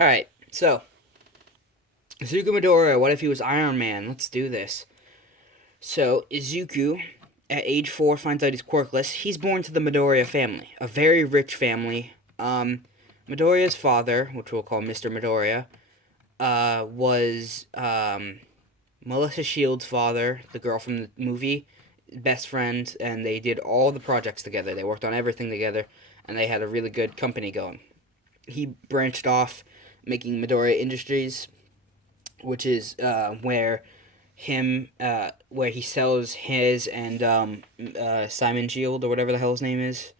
Alright, so, Izuku Midoriya, what if he was Iron Man? Let's do this. So, Izuku, at age 4, finds out he's quirkless. He's born to the Midoriya family, a very rich family. Midoriya's father, which we'll call Mr. Midoriya, was Melissa Shields' father, the girl from the movie, best friend, and they did all the projects together. They worked on everything together, and they had a really good company going. He branched off making Midoriya Industries, which is where he sells his and Simon Shield or whatever the hell his name is,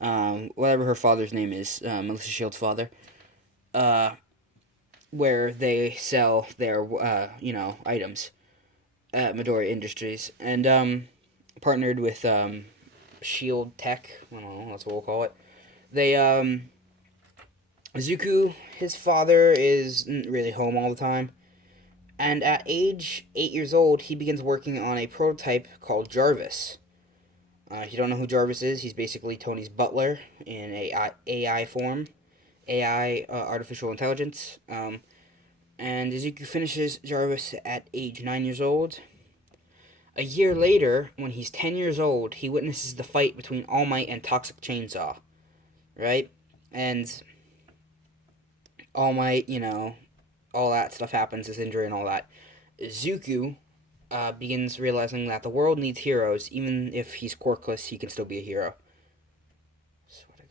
whatever her father's name is, Melissa Shield's father, uh, where they sell their items at Midoriya Industries, and partnered with Shield Tech. I don't know, that's what we'll call it. They Zuku, his father isn't really home all the time, and at age 8 years old, he begins working on a prototype called Jarvis. If you don't know who Jarvis is, he's basically Tony's butler in AI form, AI, artificial intelligence. And Izuku finishes Jarvis at age 9 years old. A year later, when he's 10 years old, he witnesses the fight between All Might and Toxic Chainsaw, right? And All Might, all that stuff happens, his injury and all that. Zuku begins realizing that the world needs heroes. Even if he's quirkless, he can still be a hero. Swear to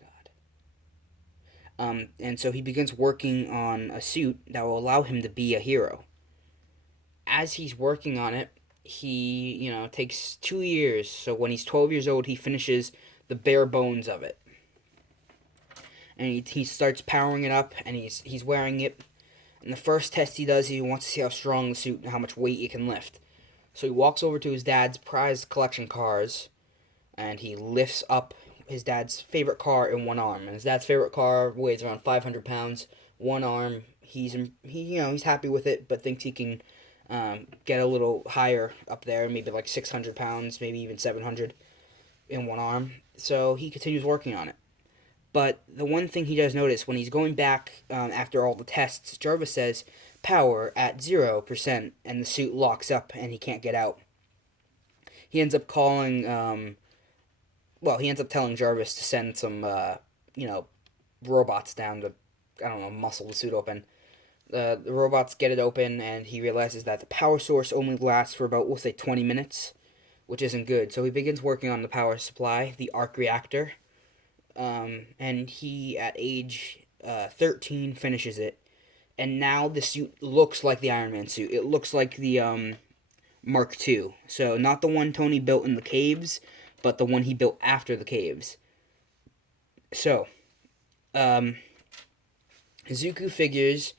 God. And so he begins working on a suit that will allow him to be a hero. As he's working on it, he, takes 2 years. So when he's 12 years old, he finishes the bare bones of it. And he starts powering it up, and he's wearing it. And the first test he does, he wants to see how strong the suit and how much weight it can lift. So he walks over to his dad's prized collection cars, and he lifts up his dad's favorite car in one arm. And his dad's favorite car weighs around 500 pounds. One arm, he's happy with it, but thinks he can get a little higher up there, maybe like 600 pounds, maybe even 700 in one arm. So he continues working on it. But the one thing he does notice when he's going back after all the tests, Jarvis says power at 0%, and the suit locks up and he can't get out. He ends up calling, he ends up telling Jarvis to send some, robots down to, I don't know, muscle the suit open. The robots get it open, and he realizes that the power source only lasts for about, we'll say, 20 minutes, which isn't good. So he begins working on the power supply, the arc reactor. And he, at age 13, finishes it. And now the suit looks like the Iron Man suit. It looks like the Mark II. So not the one Tony built in the caves, but the one he built after the caves. So, Izuku figures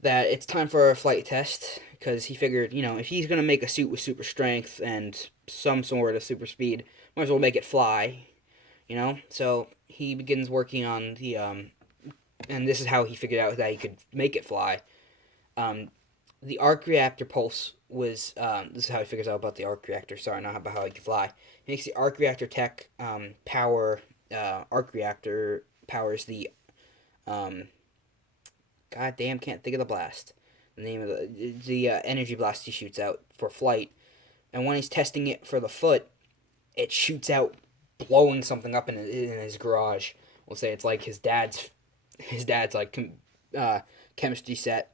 that it's time for a flight test, because he figured, if he's going to make a suit with super strength and some sort of super speed, might as well make it fly. So he begins working on the and this is how he figured out that he could make it fly. The arc reactor pulse was this is how he figures out about the arc reactor. Sorry, not about how he can fly. He makes the arc reactor tech power. Arc reactor powers the goddamn, can't think of the blast. The name of the energy blast he shoots out for flight, and when he's testing it for the foot, it shoots out, blowing something up in his garage. We'll say it's like his dad's like chemistry set,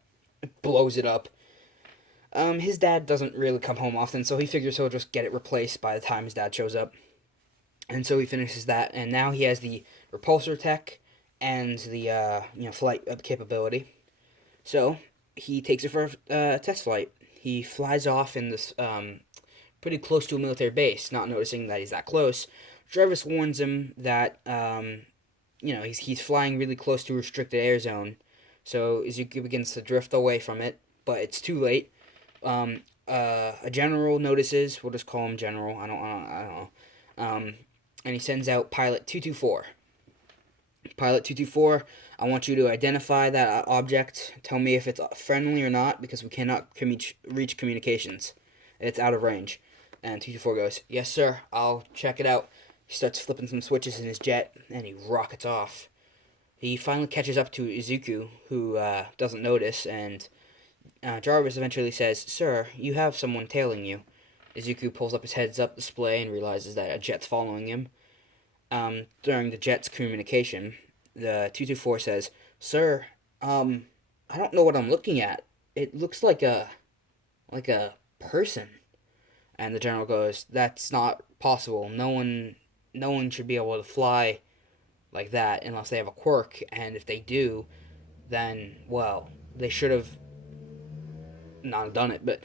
blows it up. His dad doesn't really come home often, so he figures he'll just get it replaced by the time his dad shows up. And so he finishes that, and now he has the repulsor tech and the flight capability. So he takes it for a test flight. He flies off in this pretty close to a military base, not noticing that he's that close. Jarvis warns him that he's flying really close to a restricted air zone, so Izuku begins to drift away from it, but it's too late. A general notices. We'll just call him General. I don't know. And he sends out Pilot 224. Pilot 224, I want you to identify that object. Tell me if it's friendly or not, because we cannot reach communications. It's out of range. And 224 goes, yes, sir, I'll check it out. He starts flipping some switches in his jet, and he rockets off. He finally catches up to Izuku, who doesn't notice, and Jarvis eventually says, "Sir, you have someone tailing you." Izuku pulls up his heads-up display and realizes that a jet's following him. During the jet's communication, the 224 says, "Sir, I don't know what I'm looking at. It looks like a person." And the general goes, "That's not possible. No one should be able to fly like that unless they have a quirk. And if they do, then well, they should have not done it. But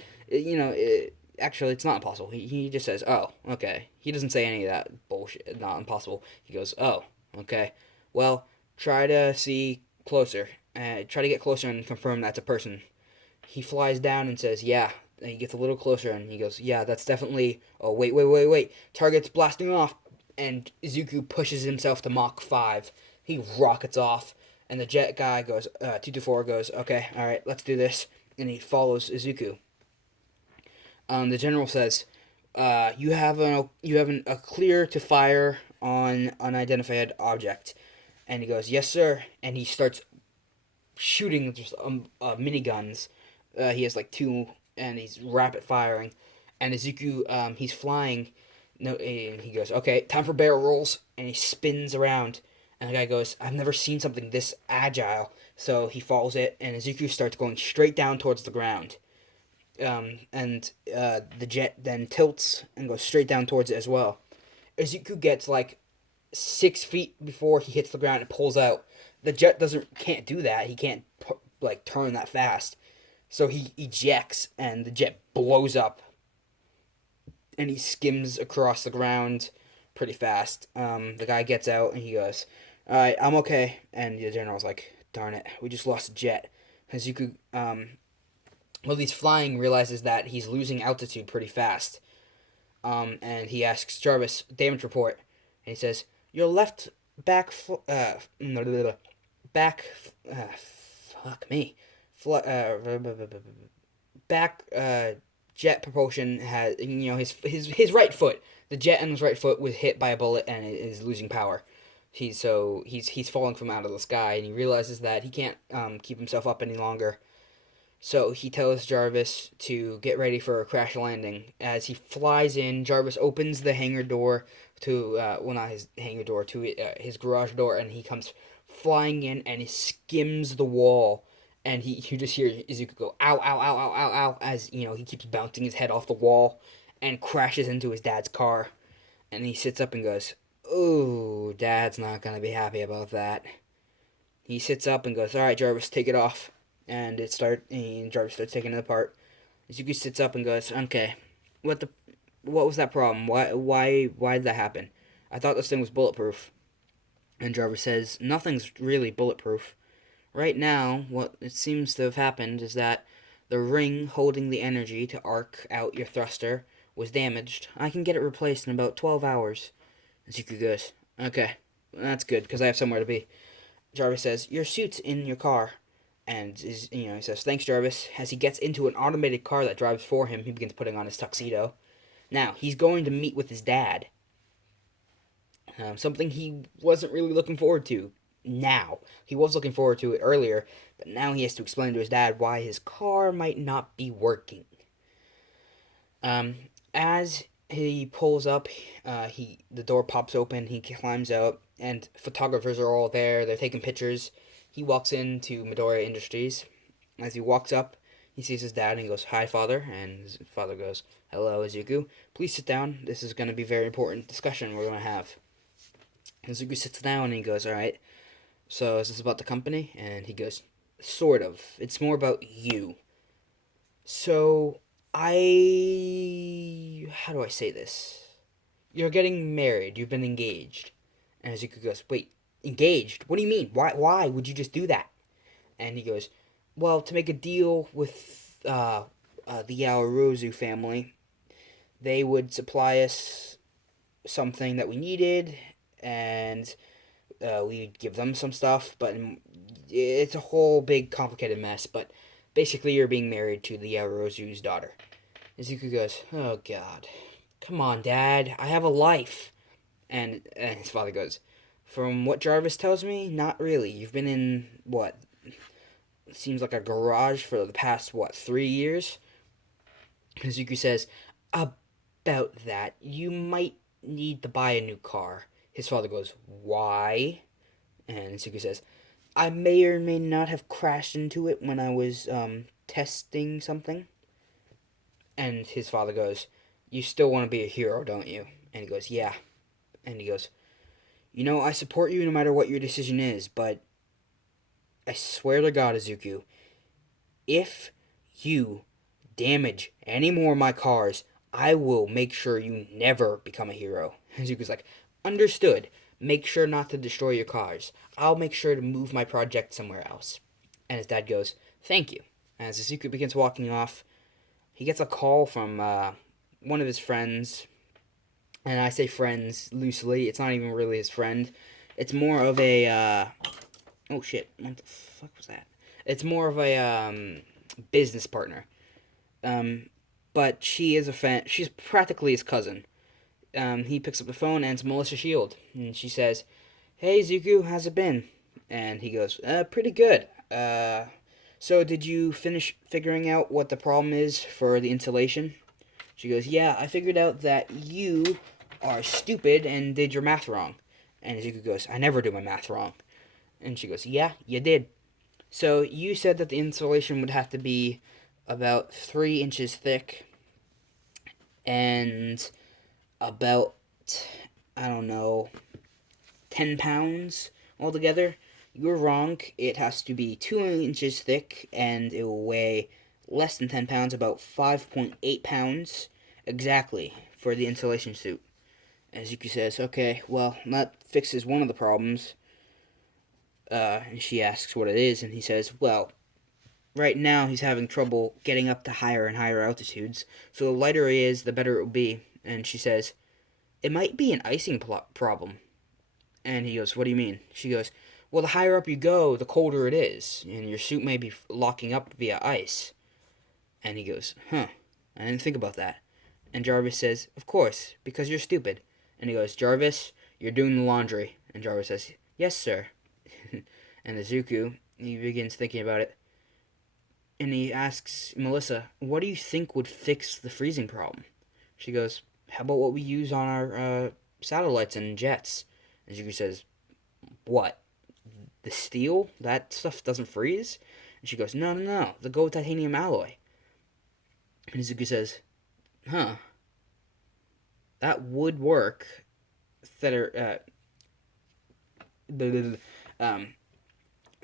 actually, it's not impossible." He just says, "Oh, okay." He doesn't say any of that bullshit. Not impossible. He goes, "Oh, okay. Well, try to see closer. Try to get closer and confirm that's a person." He flies down and says, "Yeah." And he gets a little closer and he goes, "Yeah, that's definitely." Oh, wait, wait, wait, wait! Target's blasting off, and Izuku pushes himself to Mach 5. He rockets off, and the jet guy goes, 224 goes, "Okay, all right, let's do this," and he follows Izuku. The general says, "You have a clear to fire on unidentified object," and he goes, "Yes, sir," and he starts shooting just miniguns. He has like two, and he's rapid firing. And Izuku, he's flying. No, and he goes, "Okay, time for barrel rolls," and he spins around. And the guy goes, "I've never seen something this agile." So he follows it, and Izuku starts going straight down towards the ground. And the jet then tilts and goes straight down towards it as well. Izuku gets like 6 feet before he hits the ground and pulls out. The jet can't do that. He can't like turn that fast. So he ejects and the jet blows up and he skims across the ground pretty fast. The guy gets out and he goes, "All right, I'm okay." And the general's like, "Darn it, we just lost a jet." Hazuku, while he's flying, realizes that he's losing altitude pretty fast. And he asks Jarvis, "Damage report." And he says, "Your left back, back, fuck me, back jet propulsion has his right foot. The jet on his right foot was hit by a bullet and is losing power. He's falling from out of the sky, and he realizes that he can't keep himself up any longer. So he tells Jarvis to get ready for a crash landing. As he flies in, Jarvis opens the hangar door to, well, not his hangar door, to his garage door, and he comes flying in and he skims the wall. And you just hear Izuku go, "Ow, ow, ow, ow, ow, ow," as, he keeps bouncing his head off the wall and crashes into his dad's car. And he sits up and goes, "Ooh, Dad's not going to be happy about that." He sits up and goes, "All right, Jarvis, take it off." And Jarvis starts taking it apart. Izuku sits up and goes, "Okay, what was that problem? Why did that happen? I thought this thing was bulletproof." And Jarvis says, "Nothing's really bulletproof. Right now, what it seems to have happened is that the ring holding the energy to arc out your thruster was damaged. I can get it replaced in about 12 hours." Izuku goes, "Okay, that's good, because I have somewhere to be." Jarvis says, "Your suit's in your car." And he says, "Thanks, Jarvis." As he gets into an automated car that drives for him, he begins putting on his tuxedo. Now, he's going to meet with his dad. Something he wasn't really looking forward to now. He was looking forward to it earlier, but now he has to explain to his dad why his car might not be working. As he pulls up, the door pops open, he climbs out, and photographers are all there. They're taking pictures. He walks into Midoriya Industries. As he walks up, he sees his dad and he goes, "Hi, Father." And his father goes, "Hello, Izuku. Please sit down. This is going to be a very important discussion we're going to have." Izuku sits down and he goes, "All right, so is this about the company?" And he goes, "Sort of. It's more about you." So, how do I say this? You're getting married. You've been engaged. And Izuku goes, "Wait, engaged? What do you mean? Why would you just do that?" And he goes, "Well, to make a deal with the Yaoruzu family, they would supply us something that we needed, and we'd give them some stuff, but it's a whole big complicated mess, but basically you're being married to the Yaoruzu's daughter." Izuku goes, "Oh God, come on, Dad, I have a life." And his father goes, From what Jarvis tells me, not really. You've been in, what, seems like a garage for the past, 3 years? Hazuki says, about that, you might need to buy a new car. His father goes, why? And Hazuki says, I may or may not have crashed into it when I was testing something. And his father goes, you still want to be a hero, don't you? And he goes, yeah. And he goes, I support you no matter what your decision is, but I swear to God, Izuku, if you damage any more of my cars, I will make sure you never become a hero. Izuku's like, understood. Make sure not to destroy your cars. I'll make sure to move my project somewhere else. And his dad goes, thank you. As Izuku begins walking off, he gets a call from one of his friends. And I say friends loosely. It's not even really his friend. It's more of a... oh, shit. What the fuck was that? It's more of a business partner. But she is a fan. She's practically his cousin. He picks up the phone and it's Melissa Shield. And she says, hey, Zuko, how's it been? And he goes, pretty good. So did you finish figuring out what the problem is for the insulation? She goes, yeah, I figured out that you are stupid and did your math wrong. And Zuko goes, I never do my math wrong. And she goes, yeah, you did. So you said that the insulation would have to be about 3 inches thick and about, I don't know, 10 pounds altogether. You're wrong. It has to be 2 inches thick and it will weigh less than 10 pounds, about 5.8 pounds exactly for the insulation suit. As Yuki says, okay, well, that fixes one of the problems. And she asks what it is, and he says, well, right now he's having trouble getting up to higher and higher altitudes, so the lighter he is, the better it will be. And she says, it might be an icing problem. And he goes, what do you mean? She goes, well, the higher up you go, the colder it is, and your suit may be locking up via ice. And he goes, huh, I didn't think about that. And Jarvis says, of course, because you're stupid. And he goes, Jarvis, you're doing the laundry. And Jarvis says, yes, sir. And Izuku, he begins thinking about it. And he asks Melissa, what do you think would fix the freezing problem? She goes, how about what we use on our satellites and jets? And Izuku says, what? The steel? That stuff doesn't freeze? And she goes, no, the gold titanium alloy. And Izuku says, huh, that would work.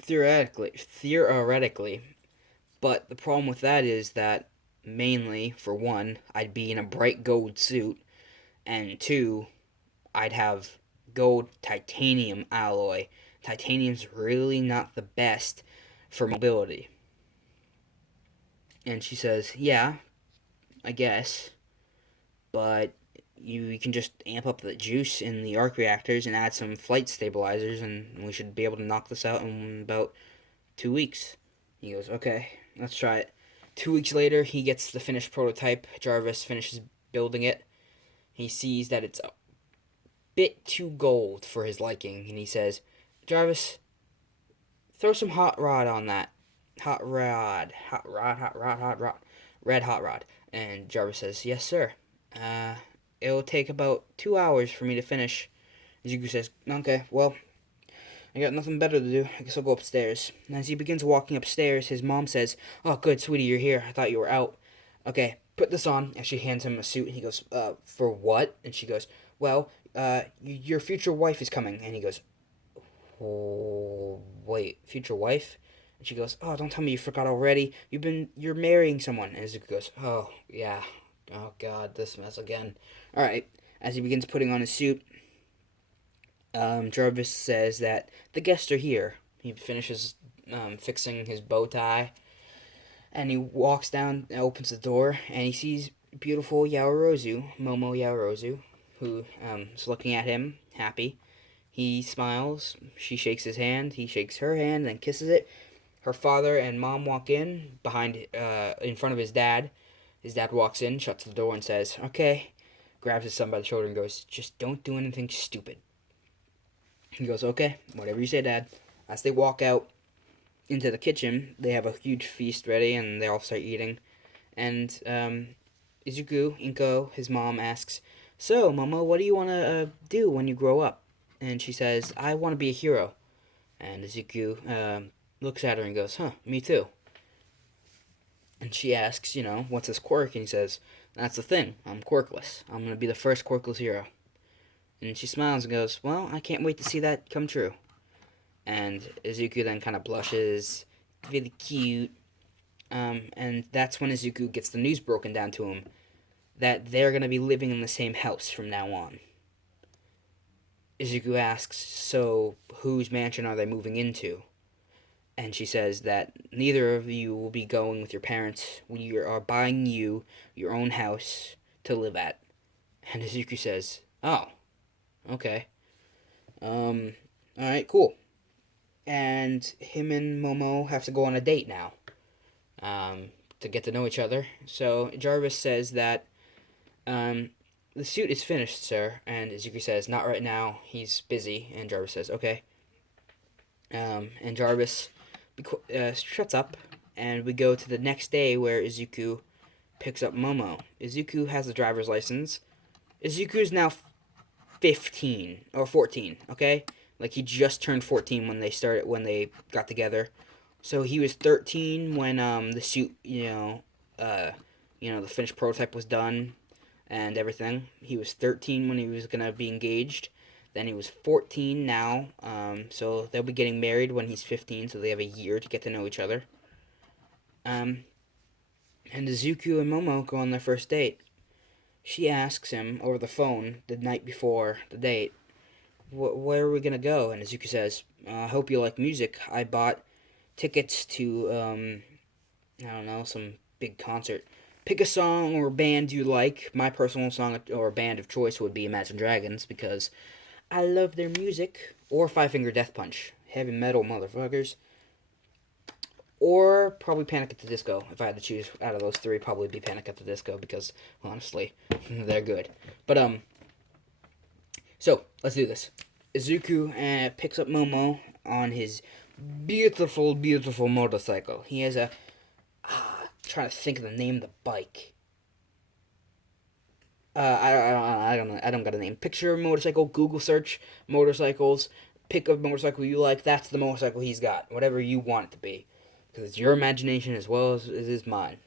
Theoretically, but the problem with that is that mainly, for one, I'd be in a bright gold suit, and two, I'd have gold titanium alloy. Titanium's really not the best for mobility. And she says, yeah, I guess, but you can just amp up the juice in the arc reactors and add some flight stabilizers, and we should be able to knock this out in about 2 weeks. He goes, okay, let's try it. 2 weeks later, he gets the finished prototype. Jarvis finishes building it. He sees that it's a bit too gold for his liking, and he says, Jarvis, throw some hot rod on that. Red hot rod. And Jarvis says, yes, sir. It'll take about 2 hours for me to finish. Zuko says, okay, well, I got nothing better to do. I guess I'll go upstairs. And as he begins walking upstairs, his mom says, oh, good, sweetie, you're here. I thought you were out. Okay, put this on. And she hands him a suit, and he goes, for what? And she goes, well, your future wife is coming. And he goes, oh, wait, future wife? And she goes, oh, don't tell me you forgot already. You're marrying someone. And Zuko goes, oh, yeah. Oh, God, this mess again. All right. As he begins putting on his suit, Jarvis says that the guests are here. He finishes fixing his bow tie, and he walks down and opens the door, and he sees beautiful Momo Yaorozu, who is looking at him, happy. He smiles. She shakes his hand. He shakes her hand and kisses it. Her father and mom walk in in front of his dad. His dad walks in, shuts the door, and says, okay, grabs his son by the shoulder and goes, just don't do anything stupid. He goes, okay, whatever you say, Dad. As they walk out into the kitchen, they have a huge feast ready, and they all start eating. And Izuku, Inko, his mom, asks, so, Momo, what do you want to do when you grow up? And she says, I want to be a hero. And Izuku looks at her and goes, huh, me too. And she asks, what's his quirk? And he says, that's the thing, I'm quirkless. I'm going to be the first quirkless hero. And she smiles and goes, well, I can't wait to see that come true. And Izuku then kind of blushes, really cute. And that's when Izuku gets the news broken down to him that they're going to be living in the same house from now on. Izuku asks, so whose mansion are they moving into? And she says that neither of you will be going with your parents. We are buying you your own house to live at. And Izuku says, oh, okay. Alright, cool. And him and Momo have to go on a date now to get to know each other. So Jarvis says that the suit is finished, sir. And Izuku says, not right now. He's busy. And Jarvis says, okay. And Jarvis shuts up. And we go to the next day where Izuku picks up Momo. Izuku has a driver's license. Izuku is now 15 or 14, okay? Like, he just turned 14 when they got together. So he was 13 when the suit, the finished prototype was done and everything. He was 13 when he was going to be engaged. Then he was 14 now. So they'll be getting married when he's 15, so they have a year to get to know each other. And Izuku and Momo go on their first date. She asks him over the phone the night before the date, where are we going to go? And Izuku says, I hope you like music. I bought tickets to, I don't know, some big concert. Pick a song or band you like. My personal song or band of choice would be Imagine Dragons because I love their music. Or Five Finger Death Punch. Heavy metal motherfuckers. Or probably Panic at the Disco. If I had to choose out of those three, probably be Panic at the Disco because, honestly, they're good. But, so, let's do this. Izuku picks up Momo on his beautiful, beautiful motorcycle. He has a... trying to think of the name of the bike. I don't know. I don't got a name. Picture a motorcycle, Google search motorcycles, pick a motorcycle you like. That's the motorcycle he's got. Whatever you want it to be. Because it's your imagination as well as it is mine.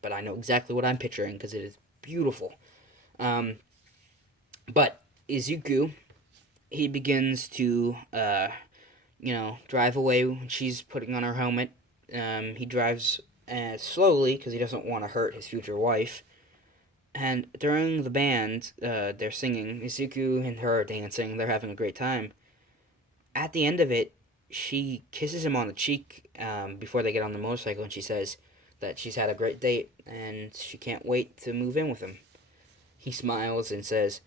But I know exactly what I'm picturing because it is beautiful. But Izuku, he begins to, drive away when she's putting on her helmet. He drives slowly because he doesn't want to hurt his future wife. And during the band, they're singing. Izuku and her are dancing. They're having a great time. At the end of it, she kisses him on the cheek before they get on the motorcycle, and she says that she's had a great date and she can't wait to move in with him. He smiles and says,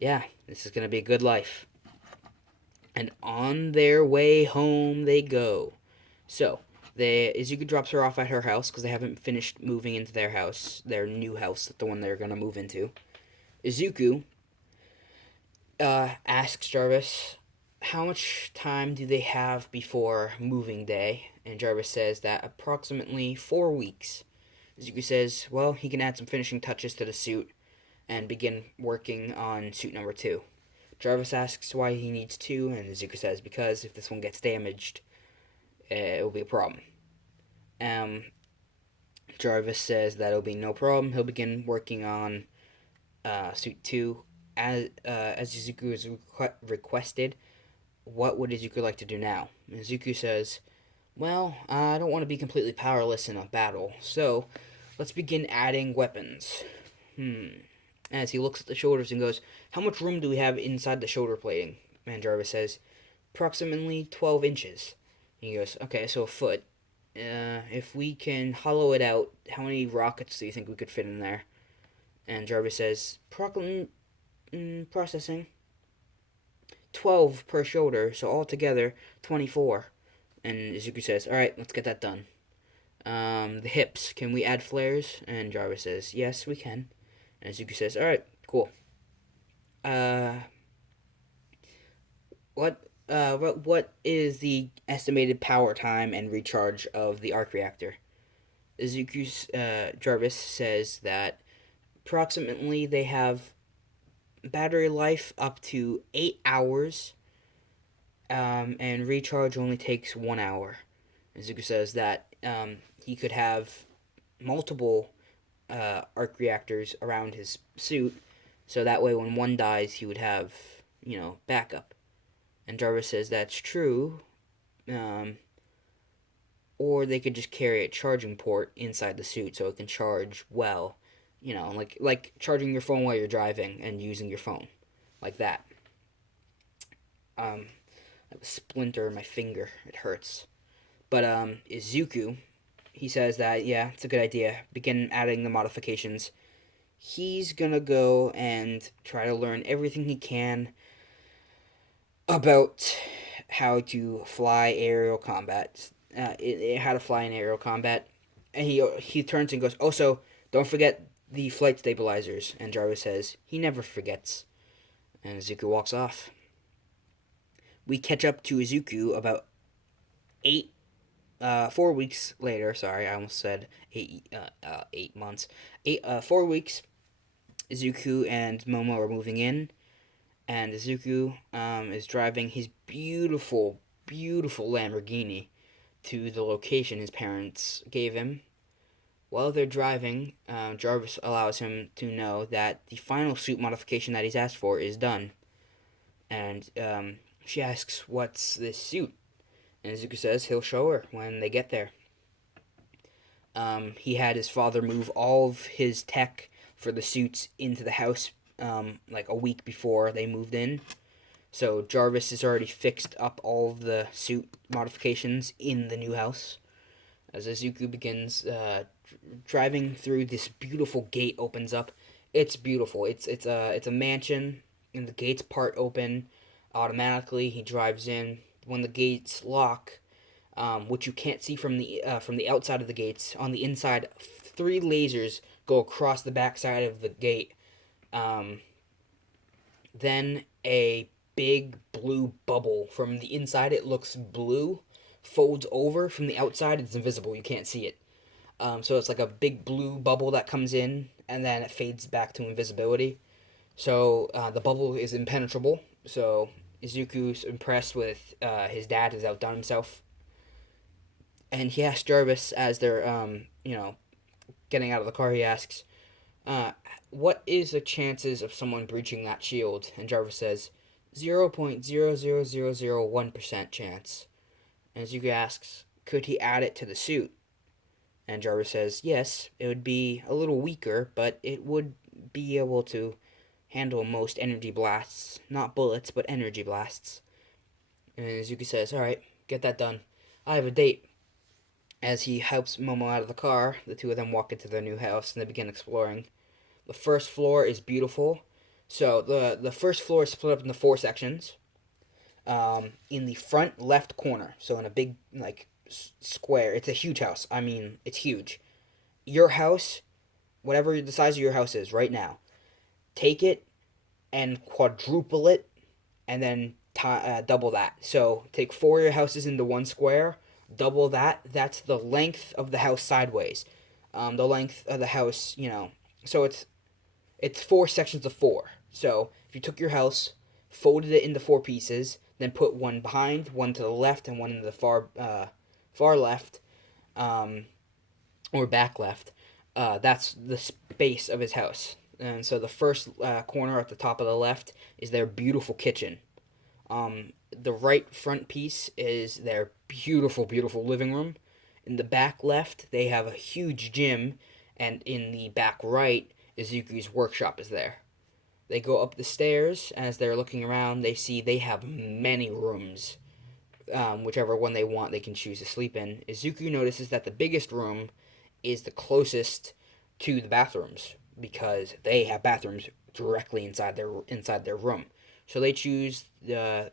yeah, this is going to be a good life. And on their way home they go. So, Izuku drops her off at her house because they haven't finished moving into their house, their new house, the one they're going to move into. Izuku asks Jarvis, how much time do they have before moving day? And Jarvis says that approximately 4 weeks. Izuku says, well, he can add some finishing touches to the suit and begin working on suit number 2. Jarvis asks why he needs 2, and Izuku says because if this one gets damaged, it will be a problem. Jarvis says that it'll be no problem. He'll begin working on suit 2 as Izuku is requested. What would Izuku like to do now? Izuku says, well, I don't want to be completely powerless in a battle, so let's begin adding weapons. As he looks at the shoulders and goes, how much room do we have inside the shoulder plating? And Jarvis says, approximately 12 inches. He goes, okay, so a foot. If we can hollow it out, how many rockets do you think we could fit in there? And Jarvis says, processing. 12 per shoulder, so altogether 24. And Izuku says, alright, let's get that done. The hips, can we add flares? And Jarvis says, yes, we can. And Izuku says, alright, cool. What what is the estimated power time and recharge of the arc reactor? Izuku's Jarvis says that approximately they have battery life up to 8 hours, and recharge only takes 1 hour. Izuku says that he could have multiple arc reactors around his suit, so that way when one dies, he would have, backup. And Jarvis says that's true, um, or they could just carry a charging port inside the suit so it can charge well, like charging your phone while you're driving and using your phone, like that. I have a splinter in my finger; it hurts. But Izuku, he says that yeah, it's a good idea. Begin adding the modifications. He's gonna go and try to learn everything he can about how to fly aerial combat, how to fly in aerial combat, and he turns and goes, "Also, don't forget the flight stabilizers." And Jarvis says he never forgets, and Izuku walks off. We catch up to Izuku about 4 weeks later. Sorry, I almost said 8 months. 4 weeks. Izuku and Momo are moving in, and Izuku is driving his beautiful, beautiful Lamborghini to the location his parents gave him. While they're driving, Jarvis allows him to know that the final suit modification that he's asked for is done. And she asks, "What's this suit?" And Izuku says he'll show her when they get there. He had his father move all of his tech for the suits into the house like a week before they moved in. So Jarvis has already fixed up all of the suit modifications in the new house. As Izuku begins driving through, this beautiful gate opens up. It's beautiful. It's a mansion, and the gates part open automatically. He drives in. When the gates lock, which you can't see from the outside of the gates, on the inside, three lasers go across the backside of the gate. Then a big blue bubble from the inside. It looks blue, folds over. From the outside, it's invisible. You can't see it. So it's like a big blue bubble that comes in, and then it fades back to invisibility. So the bubble is impenetrable. So Izuku's impressed with his dad has outdone himself. And he asks Jarvis as they're, getting out of the car, he asks, what is the chances of someone breaching that shield? And Jarvis says, 0.00001% chance. And Izuku asks, could he add it to the suit? And Jarvis says, yes, it would be a little weaker, but it would be able to handle most energy blasts. Not bullets, but energy blasts. And Izuku says, alright, get that done. I have a date. As he helps Momo out of the car, the two of them walk into their new house and they begin exploring. The first floor is beautiful. So the first floor is split up into 4 sections. In the front left corner, so in a big square, it's a huge house. I mean, it's huge. Your house, whatever the size of your house is right now, take it and quadruple it, and then double that. So take 4 of your houses into one square, double that. That's the length of the house sideways. The length of the house, so it's 4 sections of 4. So if you took your house, folded it into 4 pieces, then put one behind, one to the left, and one in the far left, or back left. That's the space of his house. And so the first corner at the top of the left is their beautiful kitchen. The right front piece is their beautiful, beautiful living room. In the back left, they have a huge gym, and in the back right, Izuku's workshop is there. They go up the stairs. As they're looking around, they see they have many rooms. Whichever one they want, they can choose to sleep in. Izuku notices that the biggest room is the closest to the bathrooms because they have bathrooms directly inside their room. So they choose Momo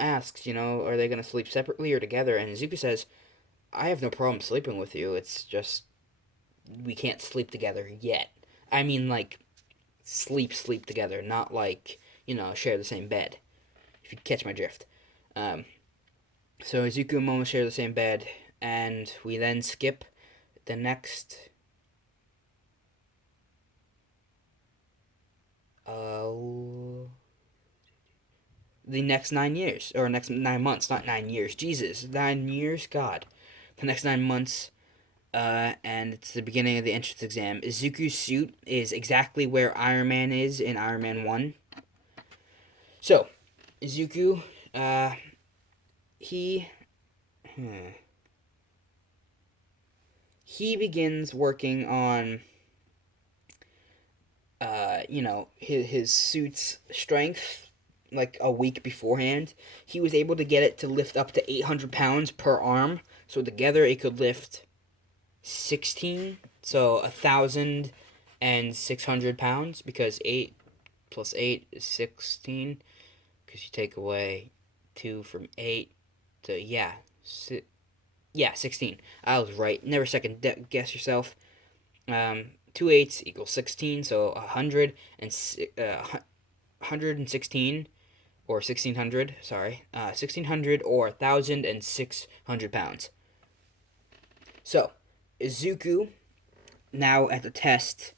asks, are they going to sleep separately or together? And Izuku says, I have no problem sleeping with you. It's just we can't sleep together yet. I mean, sleep together, not like, share the same bed. If you catch my drift. Um, so Izuku and Momo share the same bed, and we then skip the next. The next 9 years, or next 9 months, not 9 years. Jesus, 9 years, God. The next 9 months, and it's the beginning of the entrance exam. Izuku's suit is exactly where Iron Man is in Iron Man 1. So, Izuku, he. He begins working on, his suit's strength like a week beforehand. He was able to get it to lift up to 800 pounds per arm. So together it could lift 16, so 1,600 pounds, because 8 plus 8 is 16, because you take away 2 from 8, so yeah, 16. I was right. Never second guess yourself. 2 eighths equals 16, so 116, or 1,600, sorry, 1,600 or 1,600 pounds. So, Izuku, now at the test,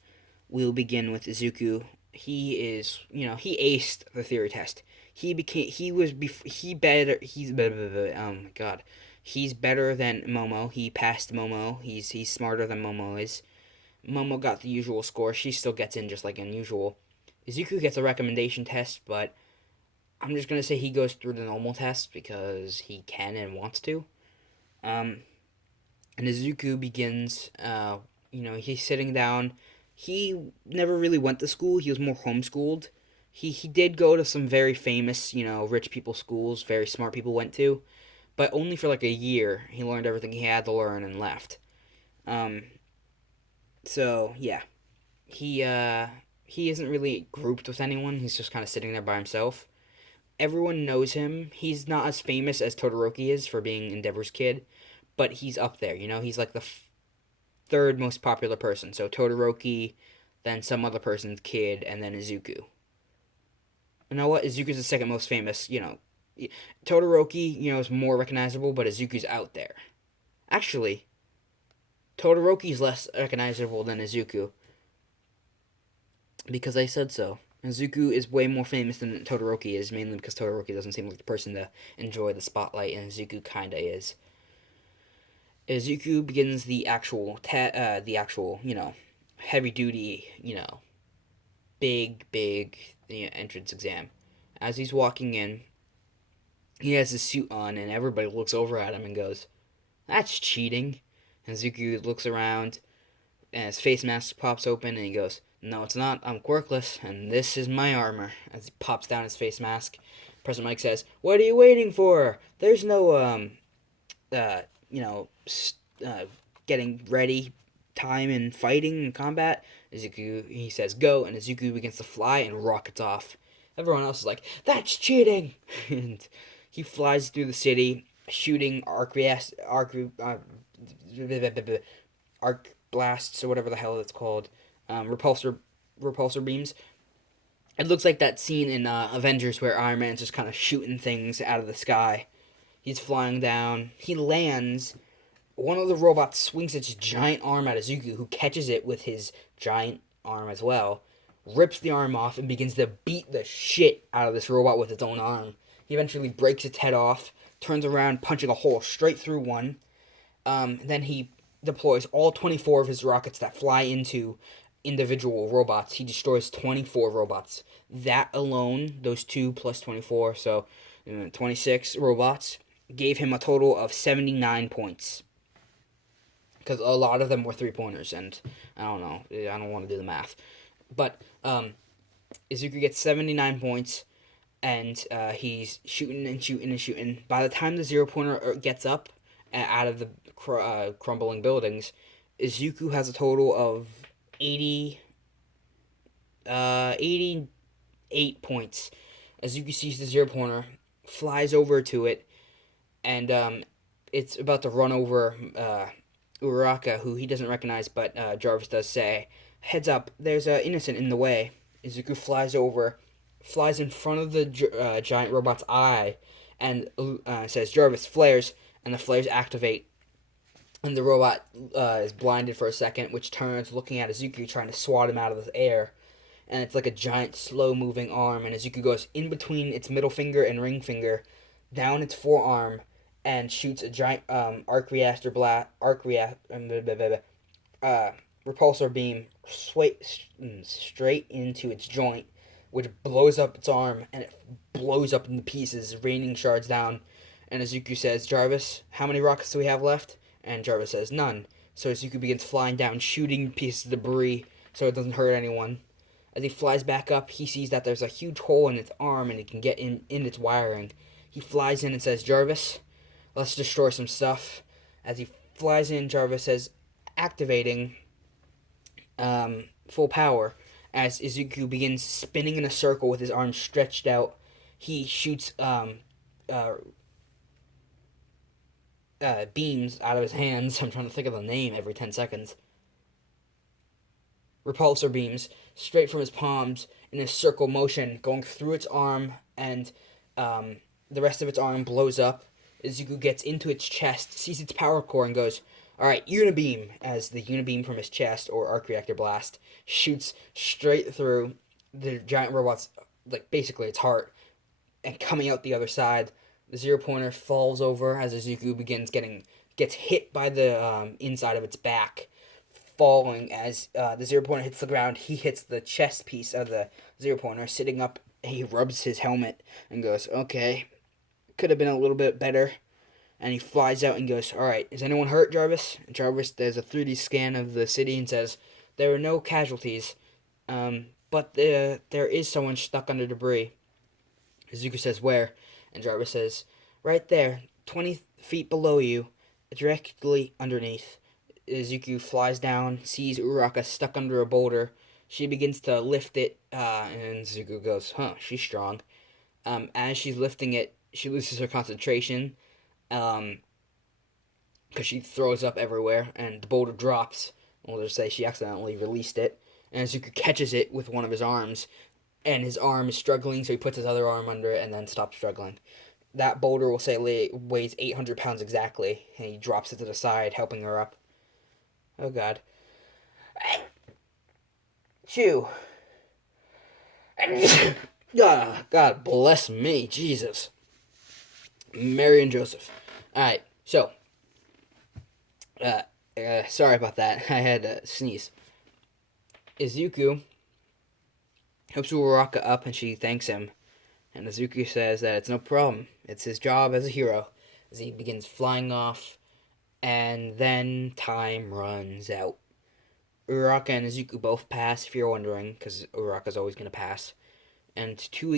we'll begin with Izuku. He is, he aced the theory test. He better, oh my god. He's better than Momo. He passed Momo. He's smarter than Momo is. Momo got the usual score. She still gets in just like unusual. Izuku gets a recommendation test, but I'm just going to say he goes through the normal test because he can and wants to. And Izuku begins, he's sitting down. He never really went to school. He was more homeschooled. He did go to some very famous, rich people schools, very smart people went to, but only for like a year. He learned everything he had to learn and left. So, yeah. He isn't really grouped with anyone. He's just kind of sitting there by himself. Everyone knows him. He's not as famous as Todoroki is for being Endeavor's kid, but he's up there, He's like the third most popular person. So Todoroki, then some other person's kid, and then Izuku. You know what? Izuku's the second most famous, Todoroki, is more recognizable, but Izuku's out there. Actually, Todoroki's less recognizable than Izuku, because I said so. Izuku is way more famous than Todoroki is, mainly because Todoroki doesn't seem like the person to enjoy the spotlight, and Izuku kinda is. Izuku begins the actual, heavy duty, big, entrance exam. As he's walking in, he has his suit on, and everybody looks over at him and goes, "That's cheating." And Izuku looks around, and his face mask pops open, and he goes, "No, it's not. I'm quirkless, and this is my armor." As he pops down his face mask, President Mike says, "What are you waiting for? There's no, getting ready time in fighting and combat." He says, "Go," and Izuku begins to fly and rockets off. Everyone else is like, "That's cheating!" And he flies through the city, shooting arc blasts, or whatever the hell it's called, repulsor beams. It looks like that scene in Avengers where Iron Man's just kind of shooting things out of the sky. He's flying down. He lands. One of the robots swings its giant arm at Izuku, who catches it with his giant arm as well, rips the arm off, and begins to beat the shit out of this robot with its own arm. He eventually breaks its head off, turns around, punching a hole straight through one. Then he deploys all 24 of his rockets that fly into individual robots. He destroys 24 robots. That alone, those 2 plus 24, so 26 robots, gave him a total of 79 points. Because a lot of them were 3-pointers, and I don't know. I don't want to do the math. But Izuku gets 79 points, and he's shooting and shooting and shooting. By the time the 0-pointer gets up out of the crumbling buildings, Izuku has a total of 88 points. Izuku sees the 0-pointer, flies over to it, and it's about to run over Uraraka, who he doesn't recognize, but Jarvis does say, "Heads up, there's an innocent in the way." Izuku flies over, flies in front of the giant robot's eye, and says, "Jarvis, flares," and the flares activate, and the robot is blinded for a second, which turns looking at Izuku, trying to swat him out of the air. And it's like a giant, slow-moving arm, and Izuku goes in between its middle finger and ring finger, down its forearm, and shoots a giant repulsor beam straight into its joint, which blows up its arm, and it blows up into pieces, raining shards down. And Izuku says, "Jarvis, how many rockets do we have left?" And Jarvis says, "None." So Izuku begins flying down, shooting pieces of debris so it doesn't hurt anyone. As he flies back up, he sees that there's a huge hole in its arm and he can get in its wiring. He flies in and says, "Jarvis, let's destroy some stuff." As he flies in, Jarvis says, activating full power. As Izuku begins spinning in a circle with his arms stretched out, he shoots beams out of his hands. I'm trying to think of the name every 10 seconds. Repulsor beams straight from his palms in a circle motion, going through its arm, and the rest of its arm blows up. Izuku gets into its chest, sees its power core, and goes, "Alright, Unibeam," as the Unibeam from his chest, or Arc Reactor Blast, shoots straight through the giant robot's, like, basically its heart, and coming out the other side, the zero pointer falls over as Izuku gets hit by the inside of its back, falling as the zero pointer hits the ground. He hits the chest piece of the zero pointer, sitting up. He rubs his helmet and goes, "Okay, could have been a little bit better." And he flies out and goes, "Alright, is anyone hurt, Jarvis?" And Jarvis does a 3D scan of the city and says, "There are no casualties, but there is someone stuck under debris." Izuku says, "Where?" And Jarvis says, "Right there, 20 feet below you, directly underneath." Izuku flies down, sees Uraraka stuck under a boulder. She begins to lift it, and Izuku goes, "Huh, she's strong." As she's lifting it, she loses her concentration, because she throws up everywhere, and the boulder drops. We'll just say she accidentally released it, and Izuku catches it with one of his arms, and his arm is struggling, so he puts his other arm under it and then stops struggling. That boulder, will say, weighs 800 pounds exactly, and he drops it to the side, helping her up. Oh, God. Chew. God bless me, Jesus. Mary and Joseph. Alright, so. Sorry about that. I had to sneeze. Izuku helps Uraraka up and she thanks him. And Izuku says that it's no problem. It's his job as a hero. As he begins flying off, and then time runs out. Uraraka and Izuku both pass, if you're wondering, because Uraraka's always going to pass. And 2